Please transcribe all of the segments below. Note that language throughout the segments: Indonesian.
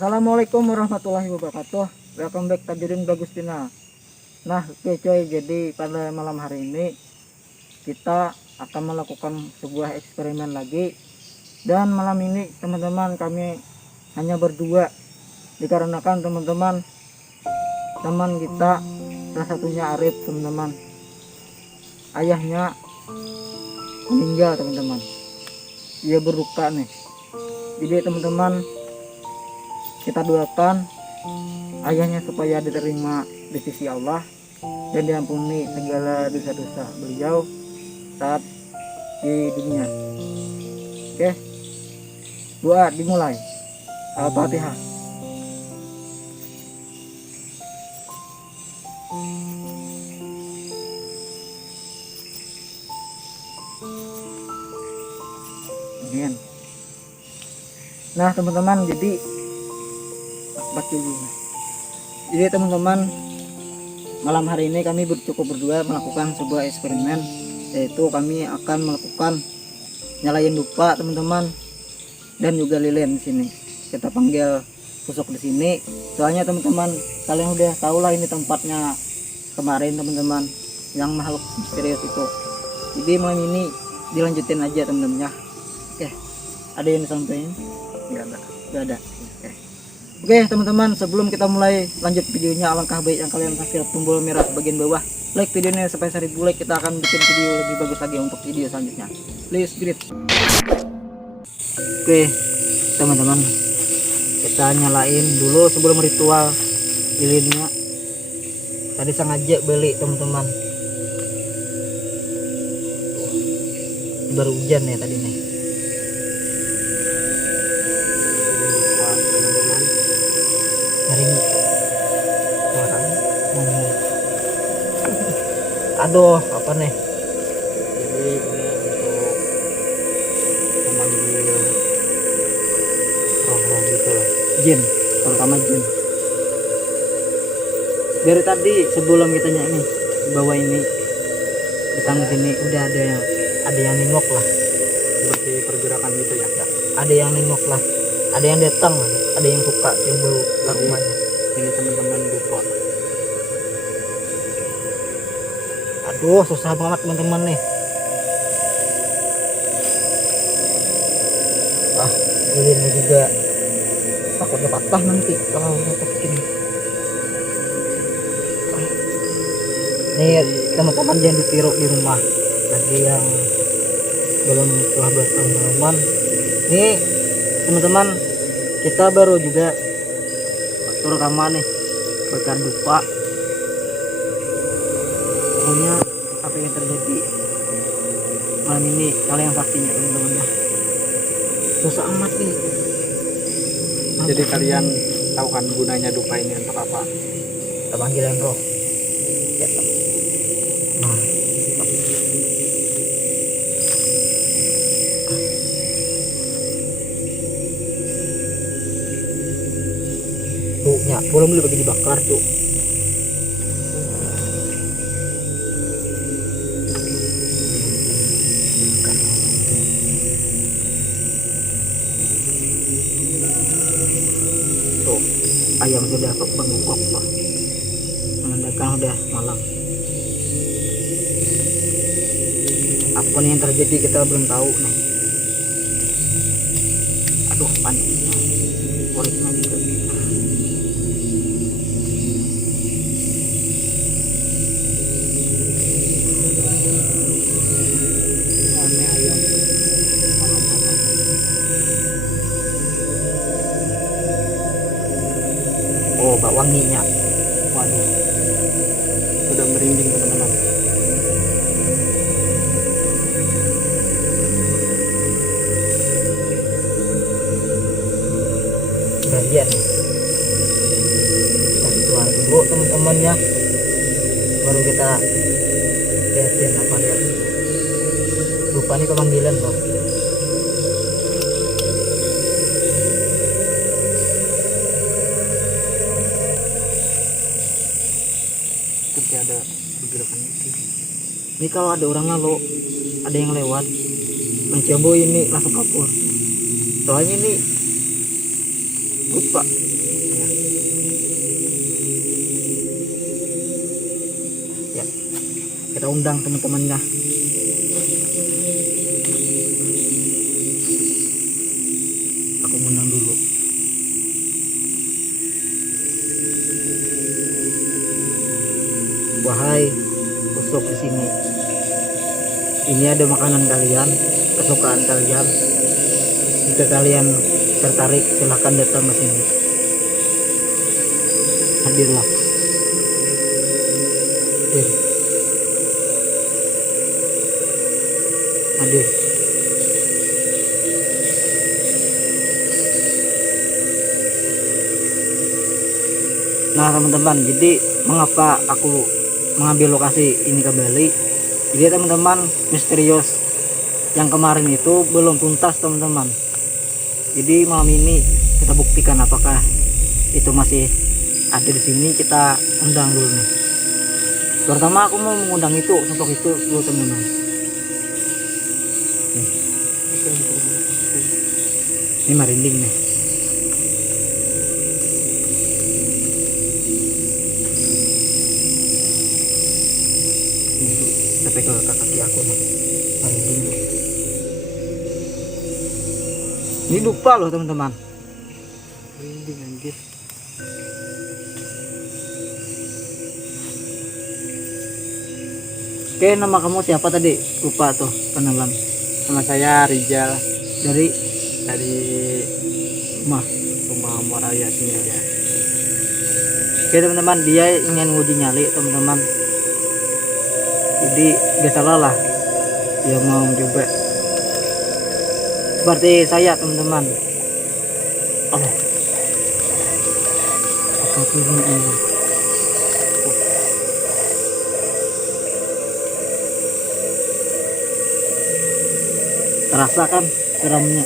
Assalamualaikum warahmatullahi wabarakatuh. Welcome back Tajuddin Bagustina. Nah oke coy, jadi pada malam hari ini kita akan melakukan sebuah eksperimen lagi. Dan malam ini teman-teman kami hanya berdua, dikarenakan teman-teman teman kita salah satunya Arif teman-teman, ayahnya meninggal teman-teman, dia berduka nih. Jadi teman-teman, kita doakan ayahnya supaya diterima di sisi Allah dan diampuni segala dosa-dosa beliau saat di dunia. Oke, doa dimulai. Al-Fatihah. Amin. Nah teman-teman, jadi teman-teman, malam hari ini kami cukup berdua melakukan sebuah eksperimen, yaitu kami akan melakukan nyalain dupa teman-teman, dan juga lilin di sini. Kita panggil pusuk di sini. Soalnya teman-teman, kalian udah tahu lah ini tempatnya kemarin teman-teman, yang makhluk misterius itu. Jadi malam ini dilanjutin aja teman-teman ya. Oke, ada yang disampaikan? Gak ada. Oke teman-teman, sebelum kita mulai lanjut videonya, alangkah baik yang kalian subscribe tombol merah bagian bawah, like videonya sampai 1000 like. Kita akan bikin video lebih bagus lagi untuk video selanjutnya. Please greet. Oke teman-teman, kita nyalain dulu sebelum ritual lilinnya. Tadi sengaja beli teman-teman, baru hujan ya tadi nih. Aduh, apa nih? Jadi ini untuk memanggil roh-roh gitu loh, jin, terutama jin. Dari tadi sebelum kita ini bawa ini datang ke sini, udah ada yang nengok lah, seperti pergerakan gitu ya. Ada yang nengok lah, ada yang datang lah, ada yang suka timbul ke rumahnya. Ini teman-teman dupa. Aduh, susah banget teman-teman nih. Lilinnya juga takutnya patah nanti kalau rotok gini. Nih teman-teman, jangan ditiru di rumah. Bagi yang belum telah berpengalaman, nih teman-teman, kita baru juga terutama nih bakar dupa. Pokoknya apa yang terjadi malam ini kalian saksinya teman-teman ya. Susah amat nih. Jadi kalian tahu kan gunanya dupa ini untuk apa? Kita panggilan roh. Nah, tuh ya, belum bagi dibakar tuh. Ayam sudah bengkok loh, menandakan udah malam. Apa nih yang terjadi kita belum tahu nih. Aduh, panik koriknya juga. Aneh ayam malam-malam. Oh, bak wanginya. Waduh, sudah merinding teman-teman. Bagian kita ritual dulu teman-teman ya, baru kita lihatin apa ya. Lupa nih pemanggilan loh. Ada pergerakan itu. Ini kalau ada orang lalu, ada yang lewat mencoba ini langsung kabur. Soalnya ini lupa. Ya, kita undang teman-temannya. Aku undang dulu. Wahai usuk di sini, ini ada makanan kalian, kesukaan kalian. Jika kalian tertarik, silahkan datang ke sini. Hadirlah. Hadir. Hadir. Nah teman-teman, jadi mengapa aku mengambil lokasi ini kembali? Jadi teman-teman, misterius yang kemarin itu belum tuntas teman-teman. Jadi malam ini kita buktikan apakah itu masih ada di sini. Kita undang dulu nih. Pertama aku mau mengundang itu, sosok itu dulu teman-teman. Ini merinding nih. Sampai ke kaki aku nih, merinding. Ini lupa loh teman-teman. Merinding anjir. Oke, nama kamu siapa tadi? Lupa tuh kenalan. Nama saya Rijal Dari dari rumah. rumah Moraya sini ya. Oke teman-teman, dia ingin nguji nyali teman-teman. Jadi gak salah lah, dia mau coba seperti saya teman-teman. Oh, apa tuh ini? Terasa kan seramnya.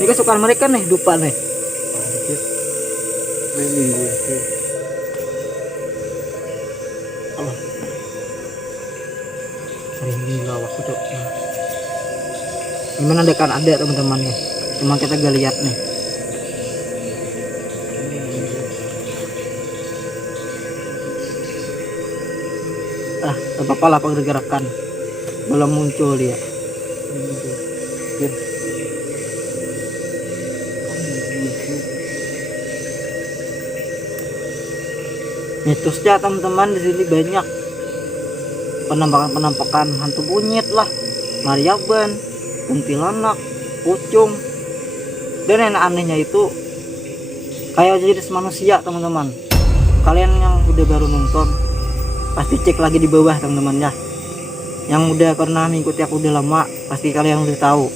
Ini kesukaan mereka nih, dupa nih. Merinding gue sih. Allah, sering gila aku cok. Gimana dekan ada teman-teman nih, cuma kita gak lihat nih. Ah, gak apa-apa lah pergerakan, belum muncul dia. Mitosnya teman-teman di sini banyak penampakan hantu bunyit lah, mariaban, kuntilanak, pocong, dan yang anehnya itu kayak jenis manusia teman-teman. Kalian yang udah baru nonton pasti cek lagi di bawah teman-teman ya. Yang udah pernah mengikuti aku udah lama pasti kalian udah tahu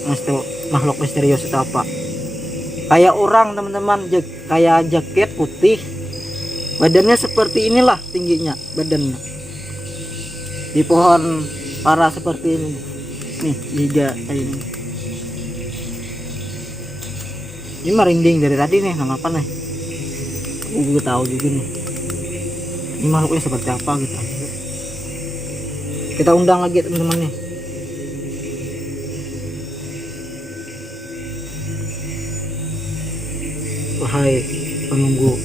makhluk misterius itu apa. Kayak orang teman-teman, kayak jaket putih, badannya seperti inilah tingginya badannya. Di pohon para seperti ini nih, liga kayak ini. Ini merinding dari tadi nih, kenapa nih? Gue tahu juga nih. Ini makhluknya seperti apa gitu. Kita undang lagi teman-teman nih. Wahai penunggu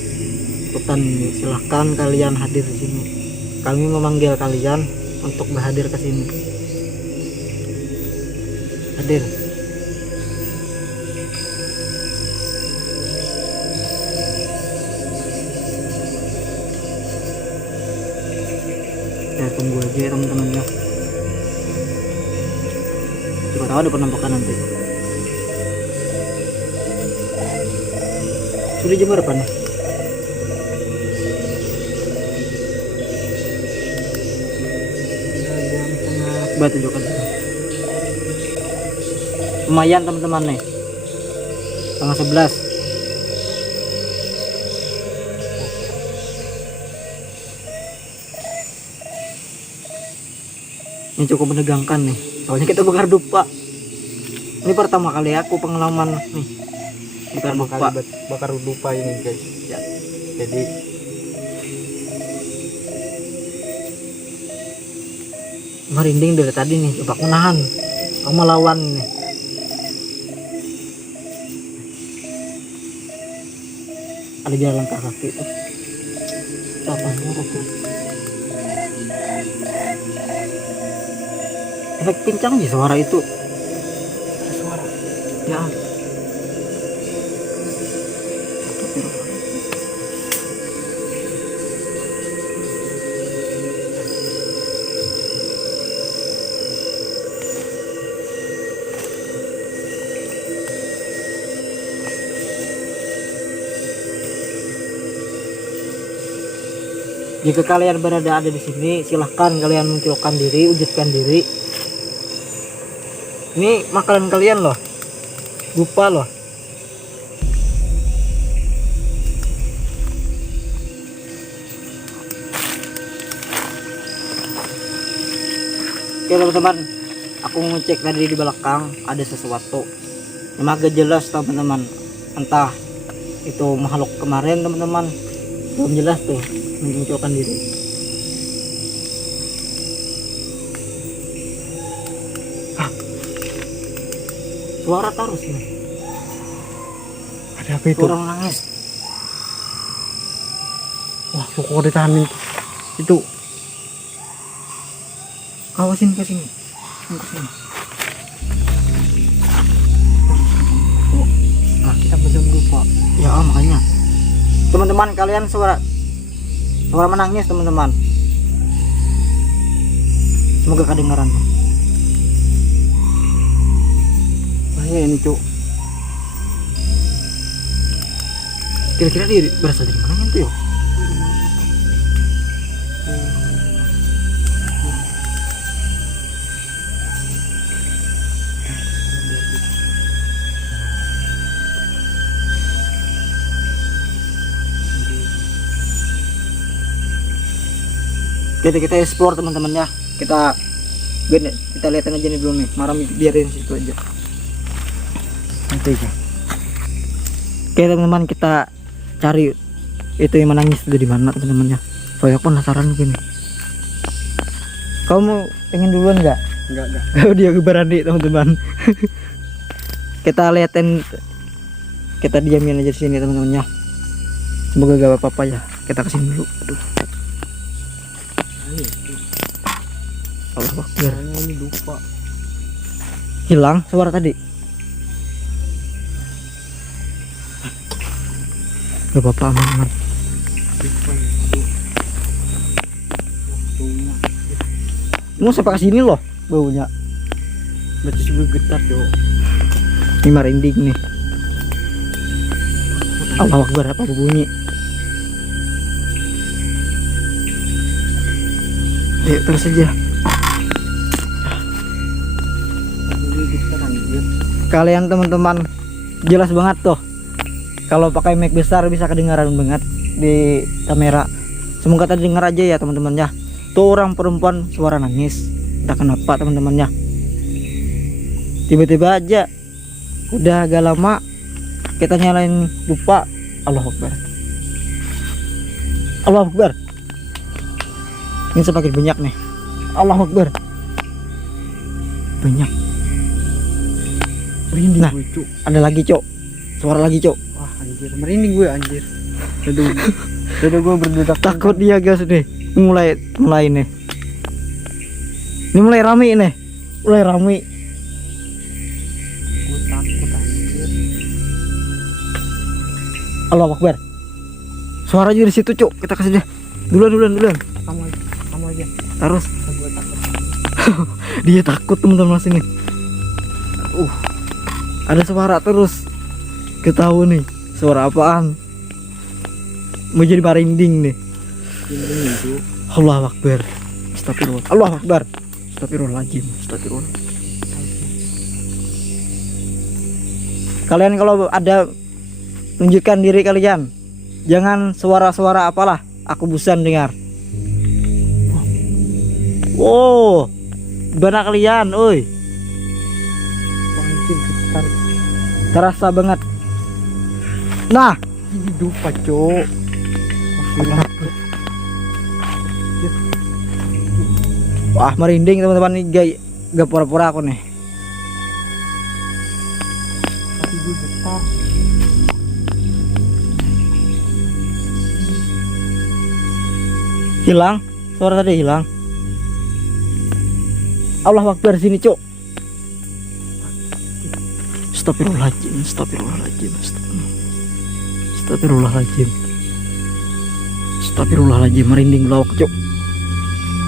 hutan ini, silahkan kalian hadir di sini. Kami memanggil kalian untuk berhadir ke sini. Hadir. Ya tunggu aja ya teman-teman ya. Coba tahu ada penampakan nanti. Sudah jam berapa nih? Coba tunjukkan. Lumayan teman-teman nih, tanggal 11. Ini cukup menegangkan nih, soalnya kita bakar dupa. Ini pertama kali aku pengalaman nih bakar dupa ini guys ya. Jadi merinding dari tadi nih. Coba aku nahan, kamu melawan nih. ada jalan kaki itu. Apa tuh? Efek kencang sih suara itu. Suara. Ya. Jika kalian berada ada di sini, silahkan kalian munculkan diri, wujudkan diri. Ini makanan kalian loh, lupa loh. Oke teman-teman, aku ngecek tadi di belakang ada sesuatu. Memang agak jelas teman-teman, entah itu makhluk kemarin teman-teman, belum jelas tuh menunjukkan diri. Hah? Suara terus nih. Ada apa itu? Suara nangis. Wah, kok ditahanin itu. Kawasin ke sini. Ke sini. Nah, kita belum lupa. Ya makanya. Teman-teman kalian suara menangis teman-teman. Semoga kedengaran. Bahaya ini, Cuk. Kira-kira dia berasal dari mana itu ya? Kita explore teman-teman ya. Kita lihatin aja nih dulu nih. Maram biarin situ aja. Nanti aja. Oke teman-teman, kita cari itu yang menangis itu di mana teman-teman ya. Soalnya aku penasaran gini. Kamu pengen duluan nggak? Enggak. Oh dia berani teman-teman. Kita liatin, kita diamin aja di sini teman-teman ya. Semoga gak apa-apa ya. Kita kesini dulu. Aduh. Allah Akbar. Ini lupa. Hilang suara tadi. Gak apa-apa, aman. Mau sampai kesini loh baunya. Berarti sih getar, Cuk. Ini merinding nih. Allah Akbar, apa bunyi? Ayo terus aja. Kalian teman-teman jelas banget tuh. Kalau pakai mic besar bisa kedengaran banget di kamera. Semoga terdengar aja ya teman-teman ya. Tuh orang perempuan suara nangis. Entah kenapa teman-teman ya. Tiba-tiba aja udah agak lama kita nyalain lupa. Allahu Akbar. Allahu Akbar. Ini semakin banyak nih. Allahu Akbar. Banyak. Merinding Nah, gue, Cuk. ada lagi, Cok. Suara lagi, Cok. Wah, anjir. Merinding gue, anjir. Dada gue berdetak. Takut dia guys nih. Mulai nih. Ini mulai rame nih. Mulai rame. Gue takut, anjir. Allahu Akbar. Suara juga di situ, Cok. Kita kasih dia. Duluan. Kamu aja. Terus Gue takut. dia takut teman-teman sini. Ada suara terus. Ketahu nih suara apaan. Mau jadi merinding nih. Merinding, Cuk. Allahu Akbar. Astagfirullah. Allahu Akbar. Astagfirullahaladzim. Astagfirullah. Kalian kalau ada tunjukkan diri kalian. Jangan suara-suara apalah. Aku bosan dengar. Wow. Mana kalian, oi? Anjir, getar. Terasa banget. Nah, Ini lupa, Cuk. wah merinding teman-teman nih, gak pura-pura aku nih. Tapi gue getar. Hilang, suara tadi hilang. Allah Akbar sini, Cok. Astagfirullahaladzim, astagfirullahaladzim, astagfirullahaladzim. Astagfirullahaladzim, merinding lawak, Cok.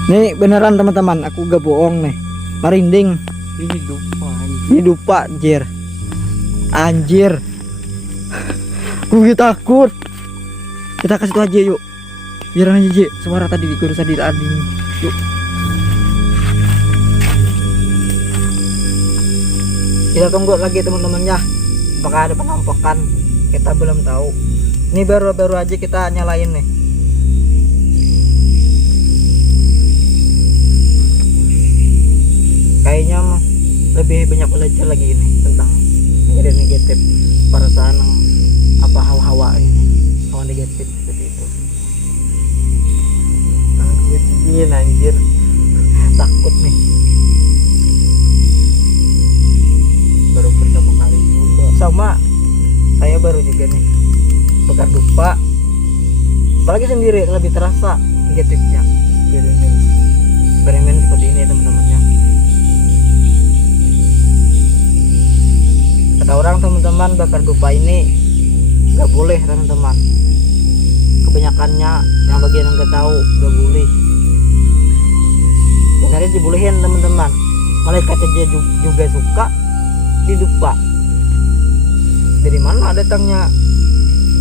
Nih beneran teman-teman, aku gak bohong nih. Merinding. Ini dupa anjir. Ini dupa, anjir. Anjir. Gue takut. Kita kasih tuh aja yuk. Biaran aja, Ji. Suara tadi di kursi tadi tadi. Yuk. Kita tunggu lagi teman-temannya. Apakah ada penampakan? Kita belum tahu. Ini baru aja kita nyalain nih. Kayaknya lebih banyak belajar lagi ini tentang menjadi negatif, perasaan apa hawa-hawa ini, hawa negatif seperti itu. Gue dingin anjir. Takut nih. Baru pertama kali juga. Sama saya baru juga nih bekar dupa, apalagi sendiri lebih terasa negatifnya. Eksperimen seperti ini teman-temannya. Kata orang teman-teman, bakar dupa ini nggak boleh teman-teman. Kebanyakannya yang bagian yang nggak tahu nggak boleh. Sebenarnya dibolehin teman-teman. Malaikat aja juga suka didupa. Dari mana datangnya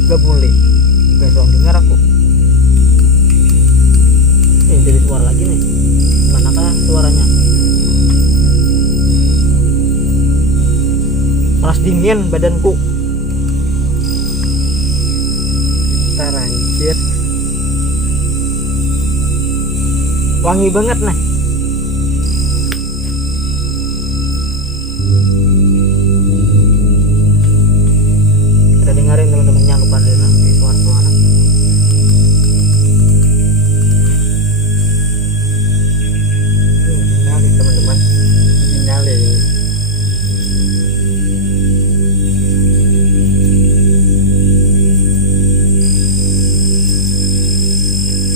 nggak boleh? Gak soal dengar aku. Ini dari suara lagi nih. Manakah suaranya? Panas dingin badanku. Ntar anjir. Wangi banget nih. Kita dengerin teman-teman, jangan lupa dengerin nanti suara-suara. Nyali teman-teman. Nyali.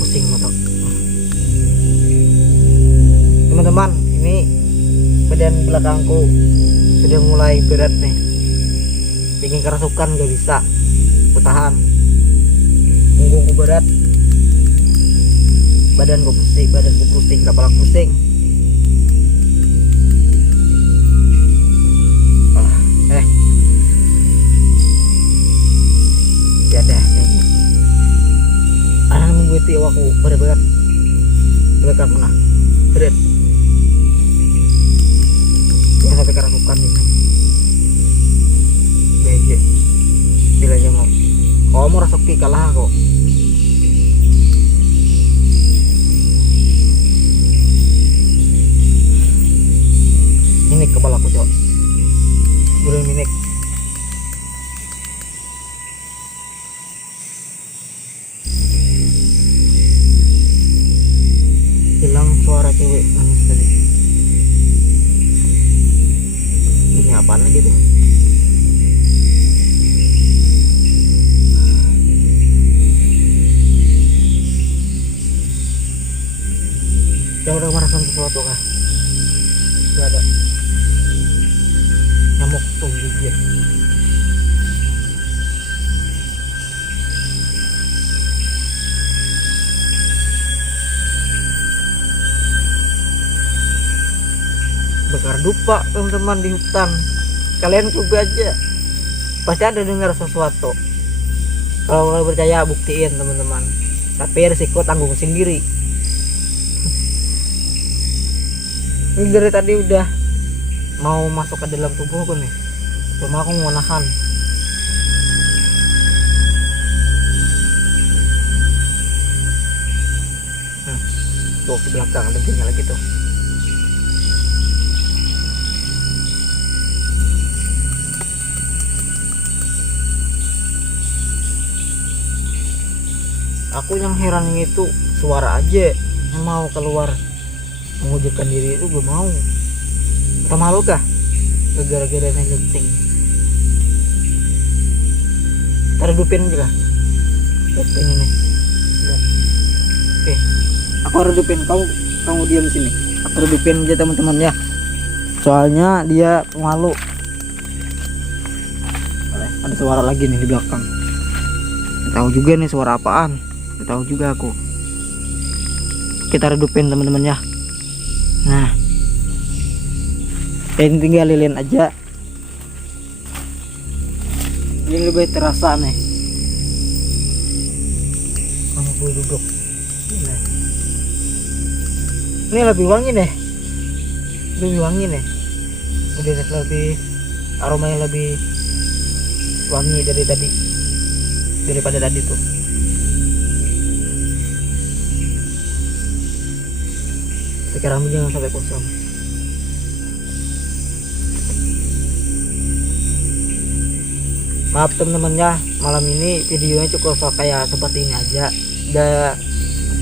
Pusing mata. Teman-teman, ini badan belakangku sudah mulai berat nih. Bikin kerasukan gak bisa. Aku tahan. Punggungku berat. Badanku pusing, kepala pusing. Ya dah kayaknya. Anak mengikuti aku berat-berat. Berat mana? Berat. Jangan sampai kerasukan ini. BJ. Bila aja mau. Kalau mau rasuki kalah kok. Ini kepala aku cok. Belum minik. Hilang suara cewek nangis tadi. Ini apaan lagi tuh? Yang udah merasakan sesuatu kah? Gak ada. Nyamuk tuh gigit. Bakar dupa teman-teman di hutan. Kalian coba aja, pasti ada dengar sesuatu. Kalau kalian percaya buktiin teman-teman, tapi risiko tanggung sendiri. Ini dari tadi udah mau masuk ke dalam tubuhku nih, cuma aku mau nahan. Tuh di belakang ada bunyi lagi tuh. Aku yang heran itu suara aja yang mau keluar mewujudkan diri itu belum mau. Kita malu kah? Gara-gara naik genting. Kita redupin aja kah? Genting ini. Oke. Aku redupin, kamu diam sini. Aku redupin aja teman-teman ya. Soalnya dia malu. Ada suara lagi nih di belakang. Nggak tahu juga nih suara apaan. Nggak tahu juga aku. Kita redupin teman-teman ya. Nah, ini tinggal lilin aja. Ini lebih terasa nih. Kamu boleh duduk. Ini lebih wangi nih. Lebih wangi nih. Udah lebih aromanya lebih wangi dari tadi, daripada tadi tuh. Sekarang jangan sampai kosong. Maaf teman-teman ya, malam ini videonya cukup kayak seperti ini aja, udah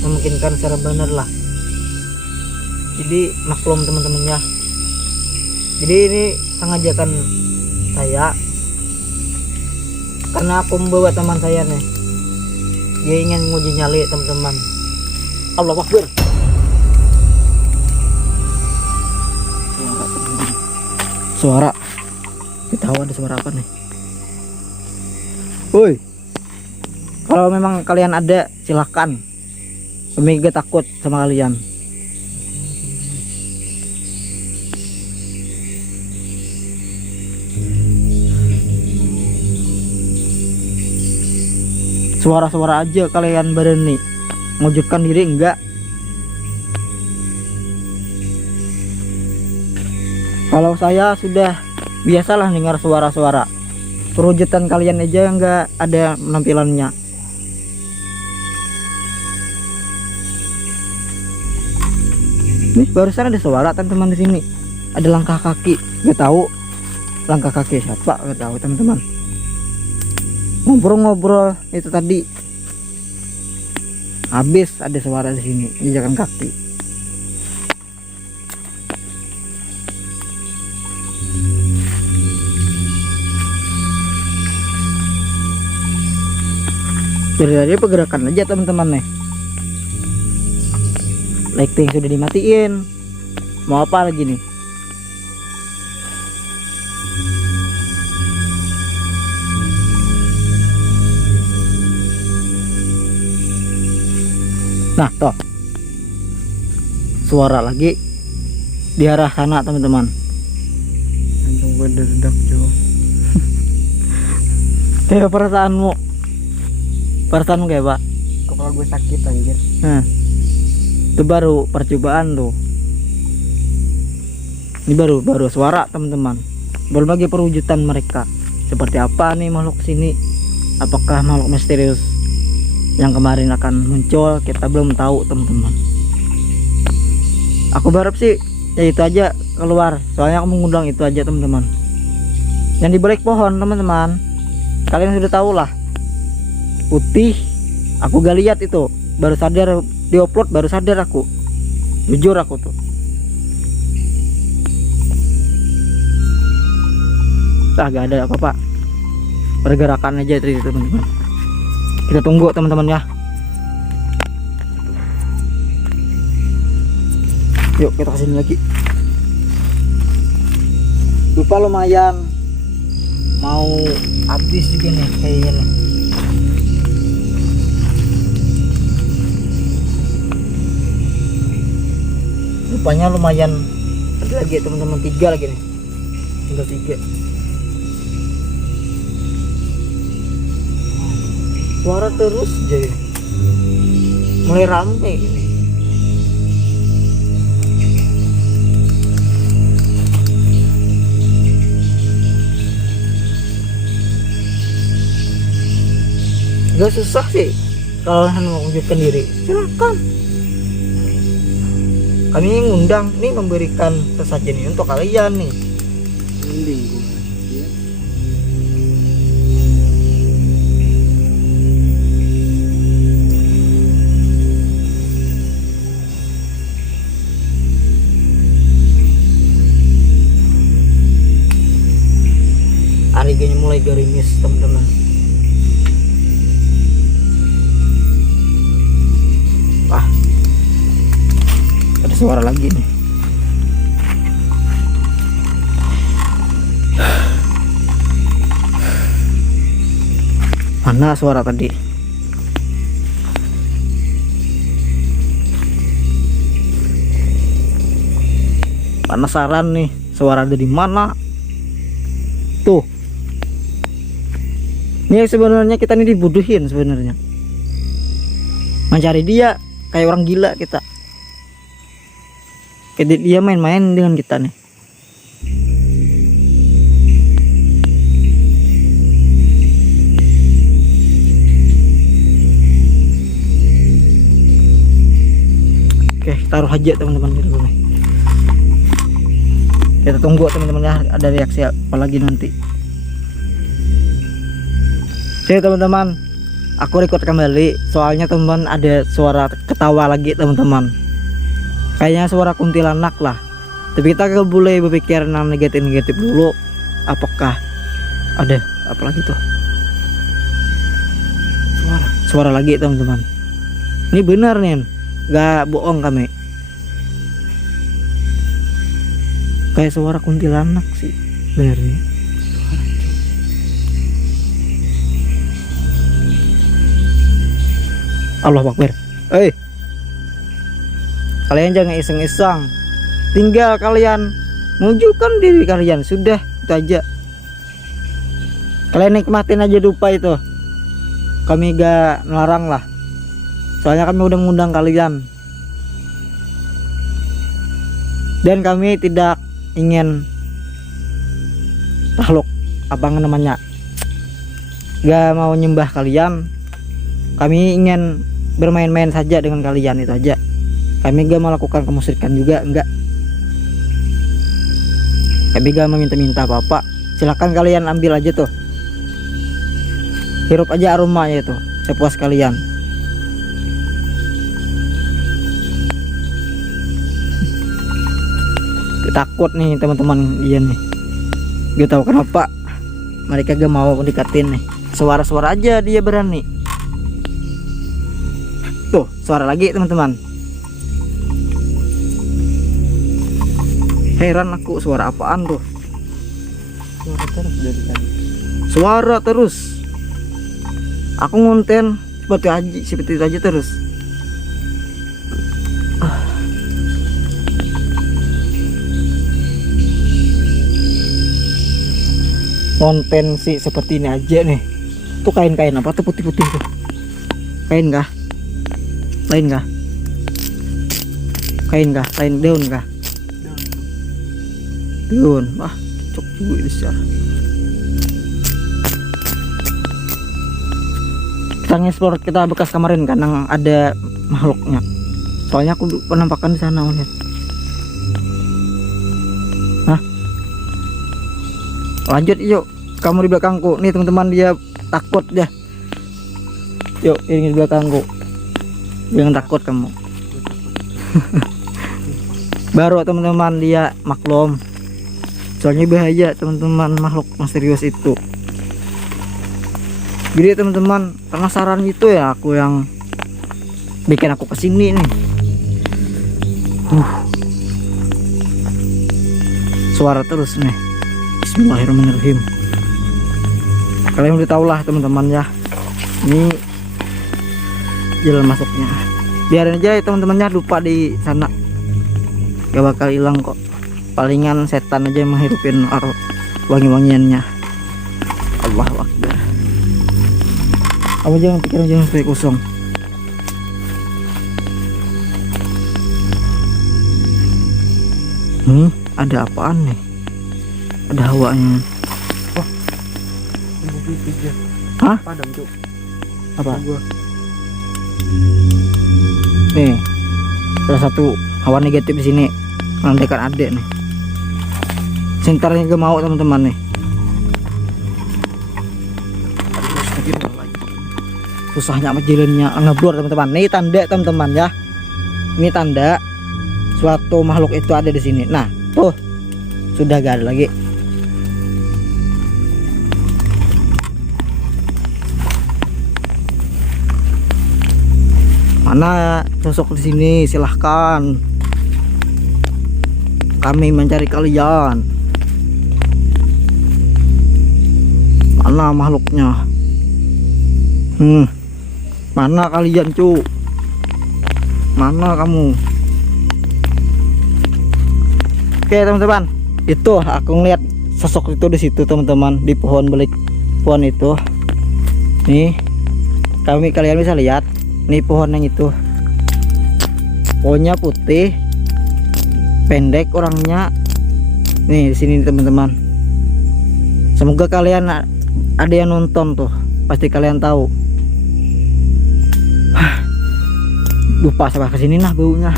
memungkinkan secara benar lah. Jadi maklum teman-teman ya. Jadi ini sengajakan saya karena aku membawa teman saya nih, dia ingin nguji nyali teman-teman. Allahu Akbar. Suara kita tahu ada suara apa nih. Woi, kalau memang kalian ada silahkan, kami gak takut sama kalian. Suara-suara aja kalian berani mewujudkan diri enggak? Kalau saya sudah biasalah dengar suara-suara, perwujudan kalian aja enggak ada penampilannya. Nih barusan ada suara teman-teman di sini, ada langkah kaki, nggak tahu langkah kaki siapa, nggak tahu teman-teman. Ngobrol-ngobrol itu tadi habis ada suara di sini, jejakan kaki. Dari pergerakan aja teman-teman nih. Lighting sudah dimatiin, mau apa lagi nih? Nah toh suara lagi di arah sana teman-teman. Untung gue dedak Jo. Kayak perasaanmu kayak apa? Kepala gue sakit anjir. Nah, itu baru percobaan tuh. Ini baru suara teman-teman. Belum lagi perwujudan mereka. Seperti apa nih makhluk sini? Apakah makhluk misterius yang kemarin akan muncul? Kita belum tahu teman-teman. Aku berharap sih ya itu aja keluar. Soalnya aku mengundang itu aja teman-teman. Yang di balik pohon teman-teman, kalian sudah tahu lah, putih. Aku gak lihat itu, baru sadar di upload, baru sadar aku, jujur aku tuh. Gak ada apa-apa, pergerakan aja itu teman-teman. Kita tunggu teman-teman ya. Yuk kita kesini lagi. Lupa lumayan mau habis juga nih kayaknya nih. Lupanya lumayan, ada lagi teman-teman, 3 lagi nih, tinggal 3. Suara terus jadi mulai rame ini. Gak susah sih kalau kalian mau wujudkan diri, silakan. Kami ngundang nih, memberikan sesajen ini untuk kalian nih. Mending gue. Ya. Harganya mulai gerimis teman-teman. Wah, Ada suara lagi nih. Mana suara tadi? Penasaran nih, suara dari mana? Tuh. Ini sebenarnya kita nih dibodohin sebenarnya. Mencari dia kayak orang gila kita. Kayak dia main-main dengan kita nih. Oke, taruh aja teman-teman gitu nih. Kita tunggu teman-teman ya, ada reaksi apa lagi nanti. Oke teman-teman, aku record kembali soalnya teman-teman ada suara ketawa lagi teman-teman. Kayaknya suara kuntilanak lah. Tapi kita gak boleh berpikir yang negatif-negatif dulu. Apakah ada apa lagi tuh? Suara lagi teman-teman. Ini benar nih, gak bohong kami. Kayak suara kuntilanak sih benernya. Allahu Akbar. Kalian jangan iseng-iseng. Tinggal kalian menunjukkan diri kalian, sudah itu aja. Kalian nikmatin aja dupa itu. Kami gak melarang lah. Soalnya kami udah mengundang kalian. Dan kami tidak ingin takluk apa namanya. Gak mau nyembah kalian. Kami ingin bermain-main saja dengan kalian, itu aja. Kami gak melakukan kemusyrikan juga, enggak. Kami gak meminta-minta apa-apa. Silahkan kalian ambil aja tuh. Hirup aja aromanya itu, sepuas kalian. Takut nih teman-teman dia nih. Gak tahu kenapa mereka gak mau mendekatin nih. Suara-suara aja dia berani. Tuh, suara lagi teman-teman. Heran aku, suara apaan tuh? Suara terus dari tadi. Suara terus. Aku ngonten seperti itu aja terus. Konten sih seperti ini aja nih. Tuh kain-kain apa tuh putih-putih tuh? Kain kah? Lain kah? Kain kah? Lain daun kah? Daun. Wah, cocok juga besar. Kita nge-explore kita bekas kemarin kan yang ada makhluknya. Soalnya aku penampakan di sana lihat. Hah? Lanjut yuk. Kamu di belakangku. Nih teman-teman dia takut ya. Yuk, ini di belakangku. Jangan takut kamu. Baru teman-teman dia maklum. Soalnya bahaya teman-teman makhluk misterius itu. Jadi teman-teman penasaran itu ya aku yang bikin aku kesini nih. Suara terus nih. Bismillahirrahmanirrahim. Kalian udah tau lah teman-teman ya. Ini jalan masuknya. Biarin aja ya teman-temannya, lupa di sana. Gak bakal hilang kok. Palingan setan aja yang menghirupin wangi-wangiannya. Allahu Akbar. Kamu jangan pikiran jangan sampai kosong. Ada apaan nih? Ada hawanya. Wah, hah? Padam cuk. Apa? Nih, salah satu hawa negatif di sini menandakan adek nih. Sentarnya gak mau teman-teman nih. Susahnya jalannya ngeblur teman-teman. Nih tanda teman-teman ya. Ini tanda suatu makhluk itu ada di sini. Nah, tuh sudah gak ada lagi. Mana sosok di sini? Silahkan. kami mencari kalian. Mana makhluknya? Mana kalian, cu? Mana kamu? Oke teman-teman, itu aku ngeliat sosok itu di situ teman-teman, di pohon balik pohon itu. Nih, kalian bisa lihat, nih pohon yang itu. Pohonnya putih, pendek orangnya. Nih di sini teman-teman. Semoga kalian ada yang nonton tuh, pasti kalian tahu. Lupa sama kesini nah baunya.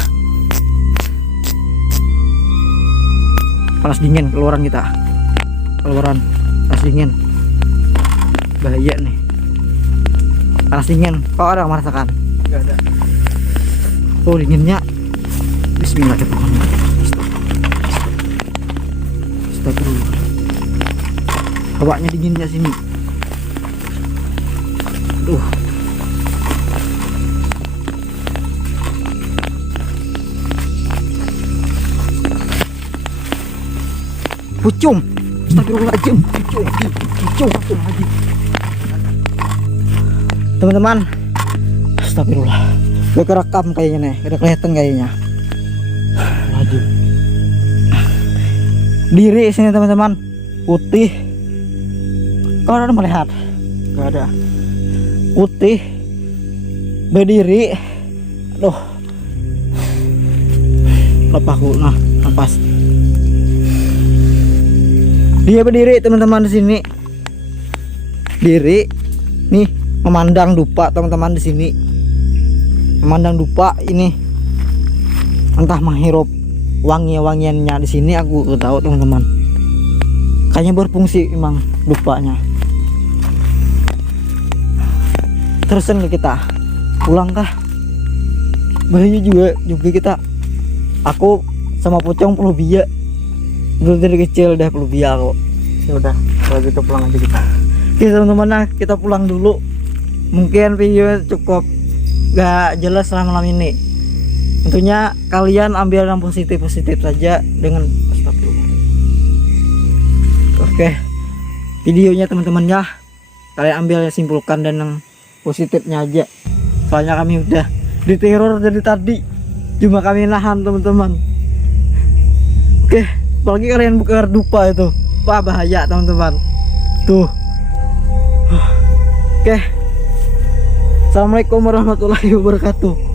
Panas dingin keluaran kita. Keluaran panas dingin. Bahaya nih. Panas dingin. Kau ada merasakan? Enggak ada. Oh dinginnya. Bismillahirrahmanirrahim. Astagfirullah. Hawanya dinginnya sini. Aduh. Pucung. Astagfirullahaladzim. Pucung lagi. Teman-teman, astagfirullah. Gue kerekam kayaknya nih, udah kelihatan kayaknya. Lagi. Diri sini teman-teman, putih. Kau ada melihat? Enggak ada. Putih, berdiri. Aduh, lepahku, nah, lepas. Dia berdiri teman-teman di sini. Diri, nih memandang dupa teman-teman di sini. Memandang dupa ini. Entah menghirup wangi-wangiannya di sini aku tahu teman-teman. Kayaknya berfungsi emang dupanya. Terusan ke kita pulang kah? Bahaya juga kita. Aku sama pocong perlu biak. Dulu dari kecil udah perlu biak kok. Ya udah, kalau gitu pulang aja kita. Oke teman-teman, nah kita pulang dulu. Mungkin video cukup gak jelas selama malam ini. Tentunya kalian ambil yang positif-positif saja dengan astagfirullah. Oke, videonya teman-teman ya, kalian ambil yang simpulkan dan yang positifnya aja. Soalnya kami udah diteror dari tadi, cuma kami nahan teman-teman. Oke, apalagi kalian buka dupa itu, wah bahaya teman-teman. Tuh. Oke. Assalamualaikum warahmatullahi wabarakatuh.